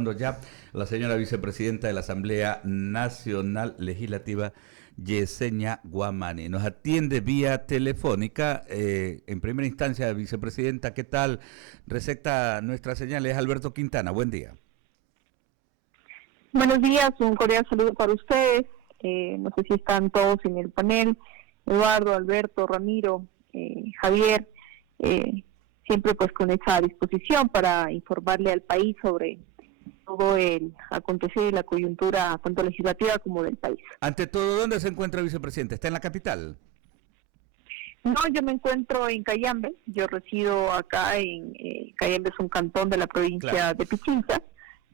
Ya la señora vicepresidenta de la Asamblea Nacional Legislativa, Yesenia Guamani. Nos atiende vía telefónica. En primera instancia, vicepresidenta, ¿qué tal? Receta nuestra señal, es Alberto Quintana. Buen día. Buenos días, un cordial saludo para ustedes. No sé si están todos en el panel. Eduardo, Alberto, Ramiro, Javier, siempre pues con esa disposición para informarle al país sobre todo el acontecer y la coyuntura tanto legislativa como del país. Ante todo, ¿dónde se encuentra, vicepresidente? ¿Está en la capital? No, yo me encuentro en Cayambe. Yo resido acá en Cayambe, es un cantón de la provincia de Pichincha.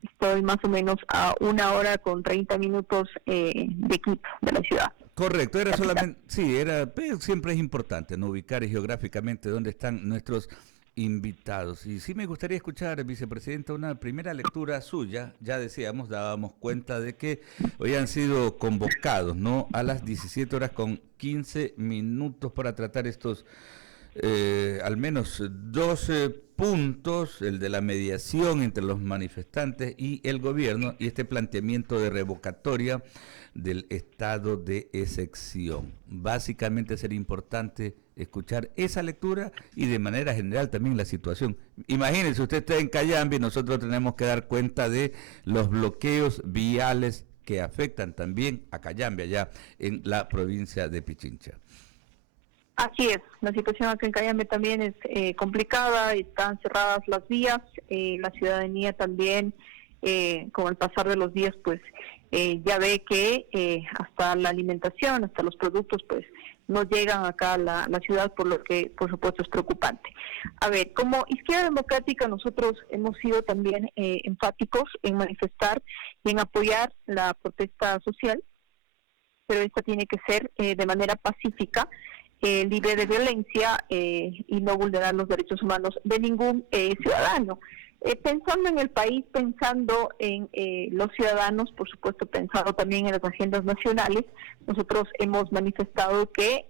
Estoy más o menos a 1 hora con 30 minutos de Quito, de la ciudad. Correcto, era solamente, sí, pero siempre es importante, ¿no?, ubicar geográficamente dónde están nuestros invitados. Y sí me gustaría escuchar, vicepresidenta, una primera lectura suya. Ya decíamos, dábamos cuenta de que hoy han sido convocados, ¿no?, a las 17 horas con 15 minutos para tratar estos al menos 12 puntos, el de la mediación entre los manifestantes y el gobierno, y este planteamiento de revocatoria del estado de excepción. Básicamente sería importante escuchar esa lectura y de manera general también la situación. Imagínense, usted está en Cayambe y nosotros tenemos que dar cuenta de los bloqueos viales que afectan también a Cayambe, allá en la provincia de Pichincha. Así es, la situación acá en Cayambe también es complicada, están cerradas las vías, la ciudadanía también, con el pasar de los días, pues ya ve que hasta la alimentación, hasta los productos, pues no llegan acá a la ciudad, por lo que por supuesto es preocupante. A ver, como Izquierda Democrática nosotros hemos sido también enfáticos en manifestar y en apoyar la protesta social, pero esta tiene que ser de manera pacífica, libre de violencia y no vulnerar los derechos humanos de ningún ciudadano. Pensando en el país, pensando en los ciudadanos, por supuesto pensando también en las agendas nacionales, nosotros hemos manifestado que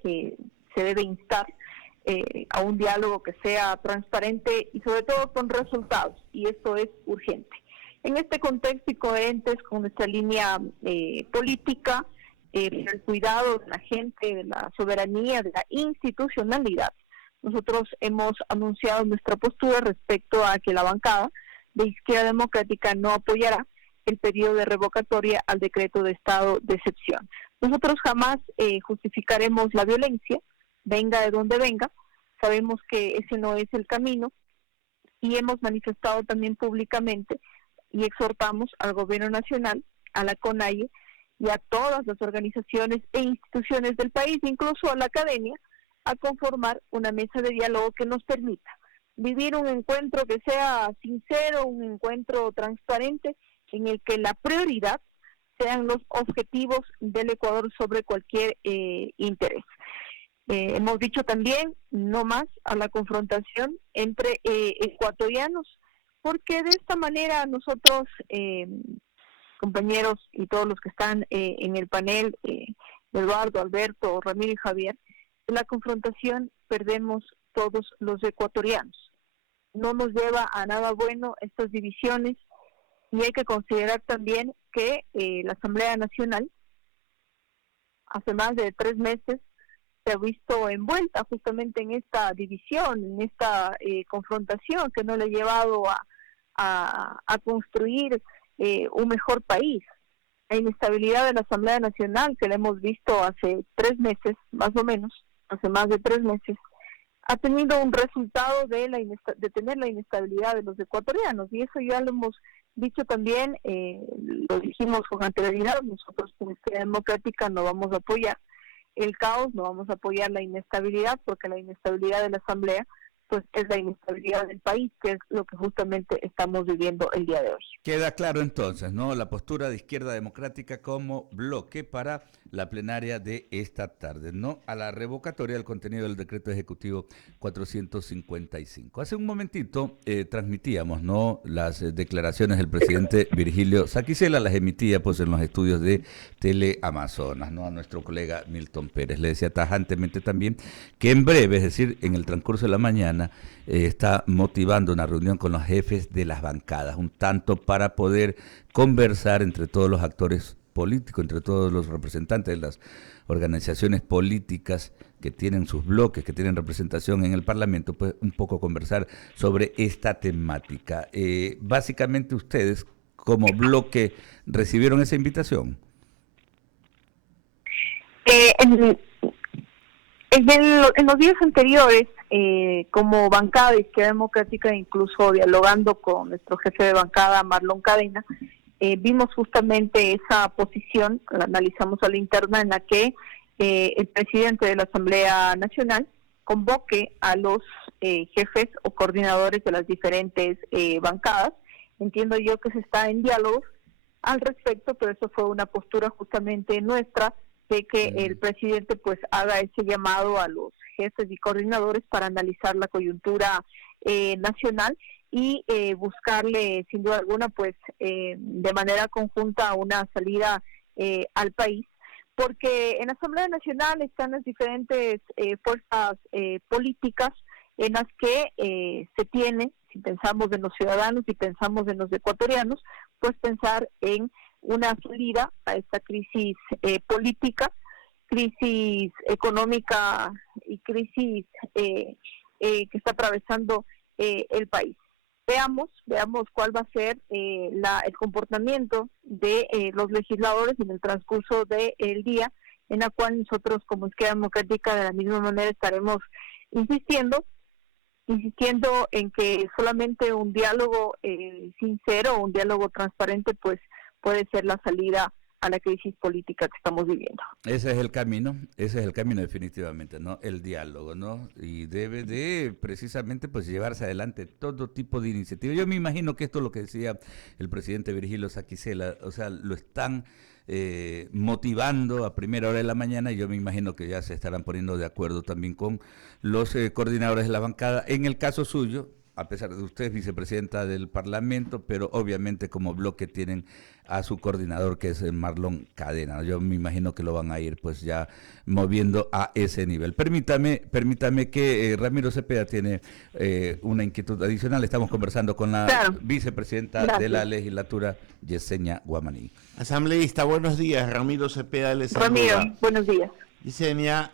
se debe instar a un diálogo que sea transparente y sobre todo con resultados, y esto es urgente. En este contexto y coherentes con nuestra línea política, el cuidado de la gente, de la soberanía, de la institucionalidad, nosotros hemos anunciado nuestra postura respecto a que la bancada de Izquierda Democrática no apoyará el pedido de revocatoria al decreto de estado de excepción. Nosotros jamás justificaremos la violencia, venga de donde venga. Sabemos que ese no es el camino y hemos manifestado también públicamente y exhortamos al gobierno nacional, a la CONAIE y a todas las organizaciones e instituciones del país, incluso a la academia, a conformar una mesa de diálogo que nos permita vivir un encuentro que sea sincero, un encuentro transparente, en el que la prioridad sean los objetivos del Ecuador sobre cualquier interés. Hemos dicho también no más a la confrontación entre ecuatorianos, porque de esta manera nosotros, compañeros y todos los que están en el panel, Eduardo, Alberto, Ramiro y Javier, en la confrontación perdemos todos los ecuatorianos. No nos lleva a nada bueno estas divisiones, y hay que considerar también que la Asamblea Nacional hace más de 3 meses se ha visto envuelta justamente en esta división, en esta confrontación que no le ha llevado a construir un mejor país. La inestabilidad de la Asamblea Nacional, que la hemos visto hace 3 meses, más o menos, hace más de 3 meses, ha tenido un resultado de tener la inestabilidad de los ecuatorianos, y eso ya lo hemos dicho también, lo dijimos con anterioridad. Nosotros como Izquierda Democrática no vamos a apoyar el caos, no vamos a apoyar la inestabilidad, porque la inestabilidad de la Asamblea pues es la inestabilidad del país, que es lo que justamente estamos viviendo el día de hoy. Queda claro entonces, ¿no?, la postura de Izquierda Democrática como bloque para la plenaria de esta tarde, no a la revocatoria del contenido del decreto ejecutivo 455. Hace un momentito transmitíamos, ¿no?, las declaraciones del presidente Virgilio Saquicela, las emitía pues en los estudios de Teleamazonas, ¿no?, a nuestro colega Milton Pérez. Le decía tajantemente también que en breve, es decir, en el transcurso de la mañana, está motivando una reunión con los jefes de las bancadas, un tanto para poder conversar entre todos los actores políticos, entre todos los representantes de las organizaciones políticas que tienen sus bloques, que tienen representación en el Parlamento, pues un poco conversar sobre esta temática. Básicamente ustedes, como bloque, ¿recibieron esa invitación? En los días anteriores, como bancada de Izquierda Democrática, incluso dialogando con nuestro jefe de bancada, Marlon Cadena, vimos justamente esa posición, la analizamos a la interna, en la que el presidente de la Asamblea Nacional convoque a los jefes o coordinadores de las diferentes bancadas. Entiendo yo que se está en diálogos al respecto, pero eso fue una postura justamente nuestra, de que el presidente pues haga ese llamado a los jefes y coordinadores para analizar la coyuntura nacional y buscarle sin duda alguna pues de manera conjunta una salida al país, porque en la Asamblea Nacional están las diferentes fuerzas políticas en las que se tiene, si pensamos en los ciudadanos y pensamos en los ecuatorianos, pues pensar en una salida a esta crisis política, crisis económica y crisis que está atravesando el país. Veamos cuál va a ser el comportamiento de los legisladores en el transcurso del día, en la cual nosotros como Izquierda Democrática de la misma manera estaremos insistiendo en que solamente un diálogo sincero, un diálogo transparente, pues puede ser la salida a la crisis política que estamos viviendo. Ese es el camino definitivamente, ¿no? El diálogo, ¿no? Y debe de precisamente pues llevarse adelante todo tipo de iniciativas. Yo me imagino que esto es lo que decía el presidente Virgilio Saquicela, o sea, lo están motivando a primera hora de la mañana, y yo me imagino que ya se estarán poniendo de acuerdo también con los coordinadores de la bancada. En el caso suyo, a pesar de usted es vicepresidenta del Parlamento, pero obviamente como bloque tienen a su coordinador, que es Marlon Cadena. Yo me imagino que lo van a ir pues ya moviendo a ese nivel. Permítame que Ramiro Cepeda tiene una inquietud adicional. Estamos conversando con la vicepresidenta de la legislatura, Yesenia Guamaní. Asambleísta, buenos días. Ramiro Cepeda les saluda. Ramiro, buenos días. Yesenia,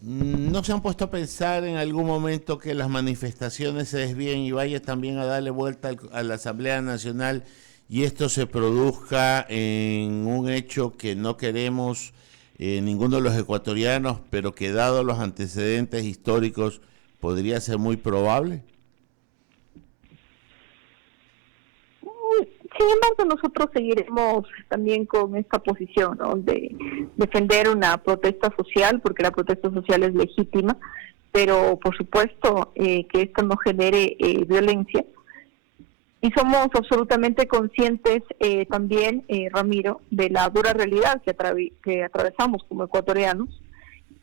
¿no se han puesto a pensar en algún momento que las manifestaciones se desvíen y vaya también a darle vuelta a la Asamblea Nacional y esto se produzca en un hecho que no queremos ninguno de los ecuatorianos, pero que dado los antecedentes históricos podría ser muy probable? Sin embargo, nosotros seguiremos también con esta posición, ¿no?, de defender una protesta social, porque la protesta social es legítima, pero por supuesto que esto no genere violencia. Y somos absolutamente conscientes también, Ramiro, de la dura realidad que atravesamos como ecuatorianos.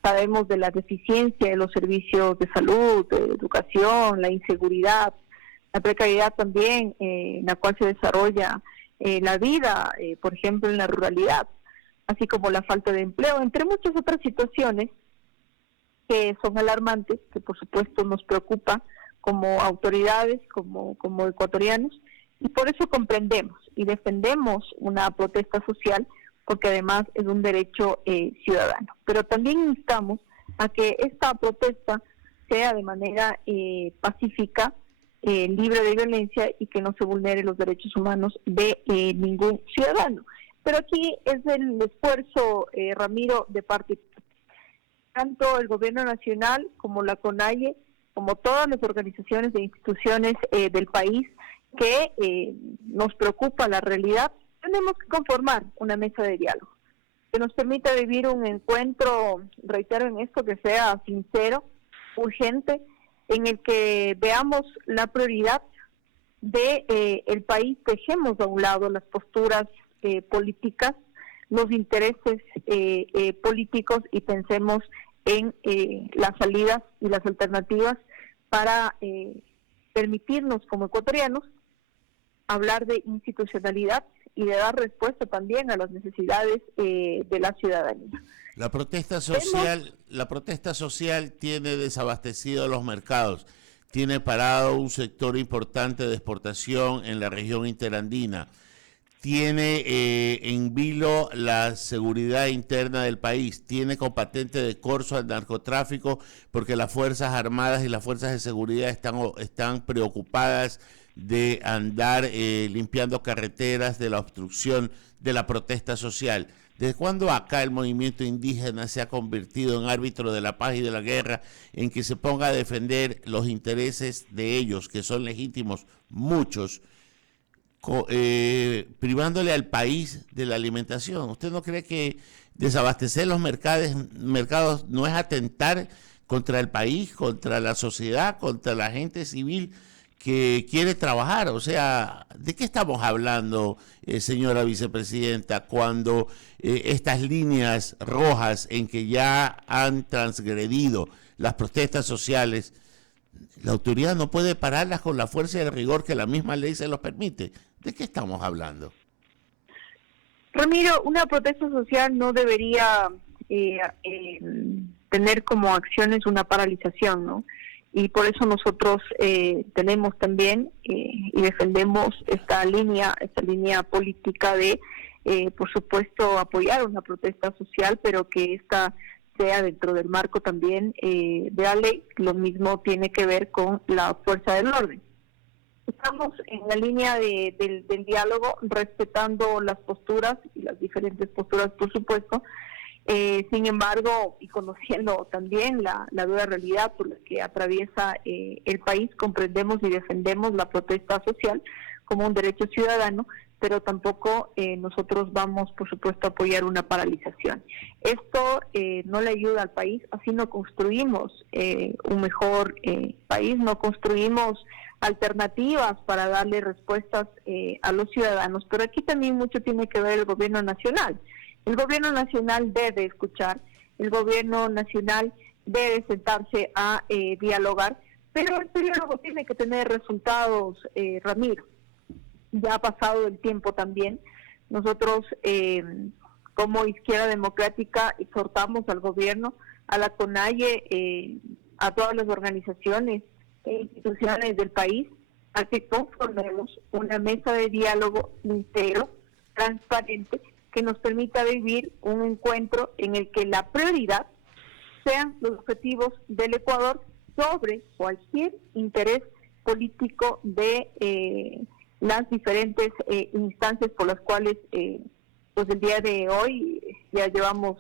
Sabemos de la deficiencia de los servicios de salud, de educación, la inseguridad, la precariedad también en la cual se desarrolla la vida, por ejemplo, en la ruralidad, así como la falta de empleo, entre muchas otras situaciones que son alarmantes, que por supuesto nos preocupa como autoridades, como ecuatorianos, y por eso comprendemos y defendemos una protesta social, porque además es un derecho ciudadano. Pero también instamos a que esta protesta sea de manera pacífica, libre de violencia, y que no se vulneren los derechos humanos de ningún ciudadano. Pero aquí es el esfuerzo, Ramiro, de parte tanto el gobierno nacional como la CONAIE, como todas las organizaciones e instituciones del país que nos preocupa la realidad. Tenemos que conformar una mesa de diálogo que nos permita vivir un encuentro, reitero en esto, que sea sincero, urgente, en el que veamos la prioridad de el país, dejemos a un lado las posturas políticas, los intereses políticos y pensemos en las salidas y las alternativas para permitirnos como ecuatorianos hablar de institucionalidad y de dar respuesta también a las necesidades de la ciudadanía. La protesta social tiene desabastecidos los mercados, tiene parado un sector importante de exportación en la región interandina, tiene en vilo la seguridad interna del país, tiene con patente de corso al narcotráfico porque las Fuerzas Armadas y las Fuerzas de Seguridad están preocupadas de andar limpiando carreteras de la obstrucción de la protesta social. ¿Desde cuándo acá el movimiento indígena se ha convertido en árbitro de la paz y de la guerra, en que se ponga a defender los intereses de ellos, que son legítimos muchos, privándole al país de la alimentación? ¿Usted no cree que desabastecer los mercados no es atentar contra el país, contra la sociedad, contra la gente civil que quiere trabajar? O sea, ¿de qué estamos hablando, señora vicepresidenta, cuando estas líneas rojas en que ya han transgredido las protestas sociales, la autoridad no puede pararlas con la fuerza y el rigor que la misma ley se los permite? ¿De qué estamos hablando? Ramiro, una protesta social no debería tener como acciones una paralización, ¿no? Y por eso nosotros tenemos también y defendemos esta línea política de, por supuesto, apoyar una protesta social, pero que esta sea dentro del marco también de la ley. Lo mismo tiene que ver con la fuerza del orden. Estamos en la línea del diálogo, respetando las posturas y las diferentes posturas, por supuesto. Sin embargo, y conociendo también la dura realidad por la que atraviesa el país, comprendemos y defendemos la protesta social como un derecho ciudadano, pero tampoco nosotros vamos, por supuesto, a apoyar una paralización. Esto no le ayuda al país, así no construimos un mejor país, no construimos alternativas para darle respuestas a los ciudadanos, pero aquí también mucho tiene que ver el gobierno nacional. El gobierno nacional debe escuchar, el gobierno nacional debe sentarse a dialogar, pero el diálogo tiene que tener resultados, Ramiro. Ya ha pasado el tiempo también. Nosotros, como Izquierda Democrática, exhortamos al gobierno, a la CONAIE, a todas las organizaciones e instituciones del país, a que conformemos una mesa de diálogo sincero, transparente, que nos permita vivir un encuentro en el que la prioridad sean los objetivos del Ecuador sobre cualquier interés político de las diferentes instancias por las cuales pues el día de hoy ya llevamos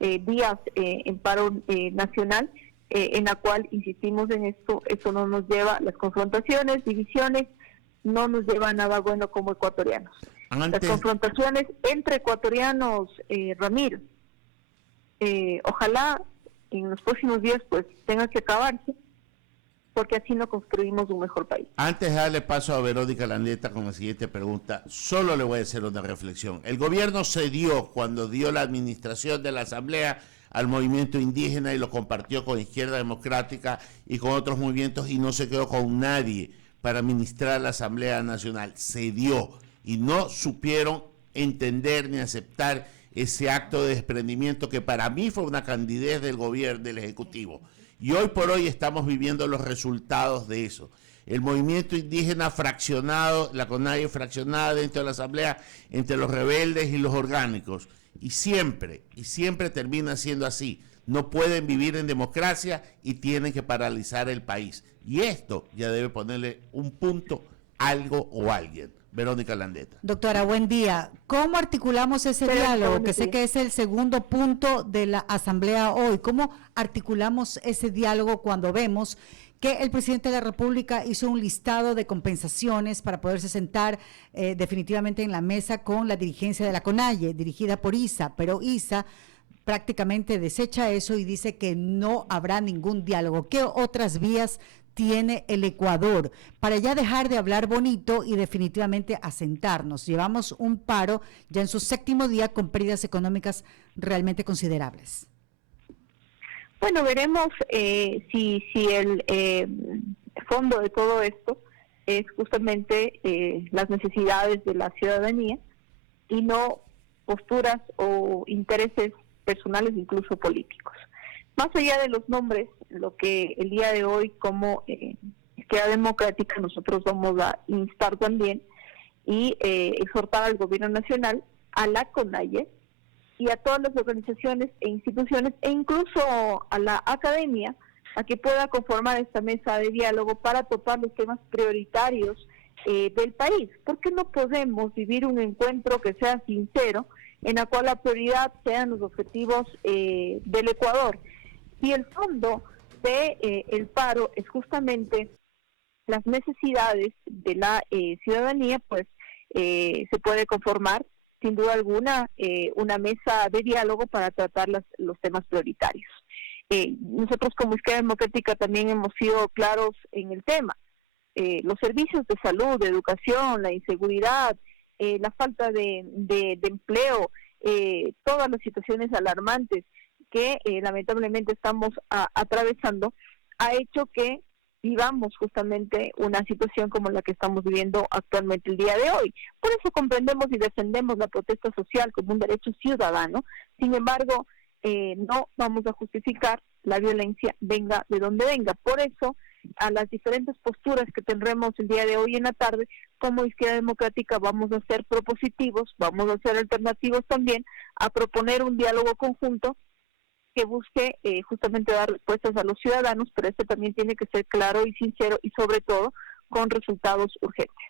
días en paro nacional, en la cual insistimos en esto. Eso no nos lleva, las confrontaciones, divisiones, no nos lleva a nada bueno como ecuatorianos. Las confrontaciones entre ecuatorianos, Ramiro, ojalá en los próximos días pues tenga que acabarse, porque así no construimos un mejor país. Antes de darle paso a Verónica Landeta con la siguiente pregunta, solo le voy a hacer una reflexión. El gobierno cedió cuando dio la administración de la Asamblea al movimiento indígena y lo compartió con Izquierda Democrática y con otros movimientos, y no se quedó con nadie para administrar la Asamblea Nacional. Cedió y no supieron entender ni aceptar ese acto de desprendimiento que para mí fue una candidez del gobierno, del Ejecutivo. Y hoy por hoy estamos viviendo los resultados de eso. El movimiento indígena fraccionado, la CONAIE fraccionada dentro de la Asamblea entre los rebeldes y los orgánicos. Y siempre termina siendo así. No pueden vivir en democracia y tienen que paralizar el país. Y esto ya debe ponerle un punto, algo o alguien. Verónica Landeta. Doctora, buen día. ¿Cómo articulamos ese diálogo? Que sé que es el segundo punto de la Asamblea hoy. ¿Cómo articulamos ese diálogo cuando vemos que el presidente de la República hizo un listado de compensaciones para poderse sentar definitivamente en la mesa con la dirigencia de la CONAIE, dirigida por ISA, pero ISA prácticamente desecha eso y dice que no habrá ningún diálogo? ¿Qué otras vías tiene el Ecuador para ya dejar de hablar bonito y definitivamente asentarnos? Llevamos un paro ya en su 7º día con pérdidas económicas realmente considerables. Bueno, veremos si el fondo de todo esto es justamente las necesidades de la ciudadanía y no posturas o intereses personales, incluso políticos. Más allá de los nombres, lo que el día de hoy como Izquierda Democrática nosotros vamos a instar también y exhortar al gobierno nacional, a la CONAIE y a todas las organizaciones e instituciones e incluso a la academia a que pueda conformar esta mesa de diálogo para topar los temas prioritarios del país. Porque no podemos vivir un encuentro que sea sincero, en la cual la prioridad sean los objetivos del Ecuador. Y el fondo de el paro es justamente las necesidades de la ciudadanía, pues se puede conformar sin duda alguna una mesa de diálogo para tratar los temas prioritarios. Nosotros como Izquierda Democrática también hemos sido claros en el tema. Los servicios de salud, de educación, la inseguridad, la falta de empleo, todas las situaciones alarmantes que lamentablemente estamos atravesando, ha hecho que vivamos justamente una situación como la que estamos viviendo actualmente el día de hoy. Por eso comprendemos y defendemos la protesta social como un derecho ciudadano. Sin embargo, no vamos a justificar la violencia, venga de donde venga. Por eso, a las diferentes posturas que tendremos el día de hoy en la tarde, como Izquierda Democrática vamos a ser propositivos, vamos a ser alternativos también, a proponer un diálogo conjunto que busque justamente dar respuestas a los ciudadanos, pero este también tiene que ser claro y sincero y sobre todo con resultados urgentes.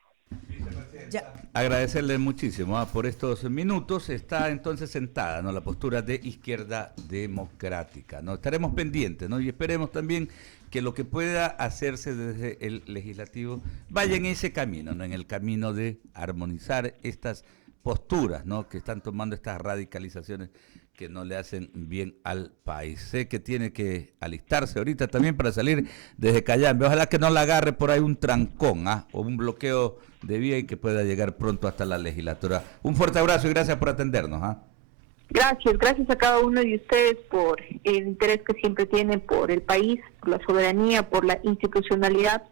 Ya. Agradecerle muchísimo por estos minutos. Está entonces sentada, ¿no?, la postura de Izquierda Democrática, ¿no? Estaremos pendientes, ¿no? Y esperemos también que lo que pueda hacerse desde el legislativo vaya en ese camino, ¿no?, en el camino de armonizar estas posturas, ¿no?, que están tomando estas radicalizaciones que no le hacen bien al país. Sé que tiene que alistarse ahorita también para salir desde Cayambe. Ojalá que no la agarre por ahí un trancón, o un bloqueo de vía y que pueda llegar pronto hasta la legislatura. Un fuerte abrazo y gracias por atendernos. Gracias a cada uno de ustedes por el interés que siempre tienen por el país, por la soberanía, por la institucionalidad.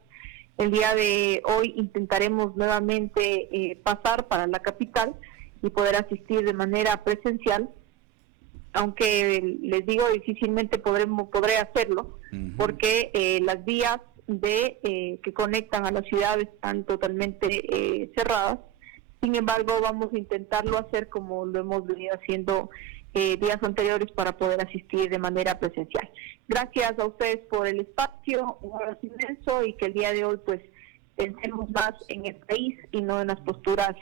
El día de hoy intentaremos nuevamente pasar para la capital y poder asistir de manera presencial, aunque les digo difícilmente podré hacerlo, porque las vías que conectan a la ciudad están totalmente cerradas. Sin embargo, vamos a intentarlo hacer como lo hemos venido haciendo días anteriores para poder asistir de manera presencial. Gracias a ustedes por el espacio, un abrazo inmenso y que el día de hoy pues pensemos más en el país y no en las posturas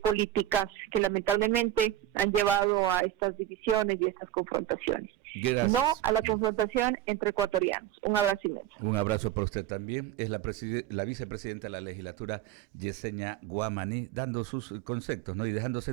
políticas que lamentablemente han llevado a estas divisiones y estas confrontaciones. Gracias. No a la confrontación entre ecuatorianos. Un abrazo inmenso. Un abrazo para usted también. Es la vicepresidenta de la legislatura, Yesenia Guamaní, dando sus conceptos, ¿no?, y dejándose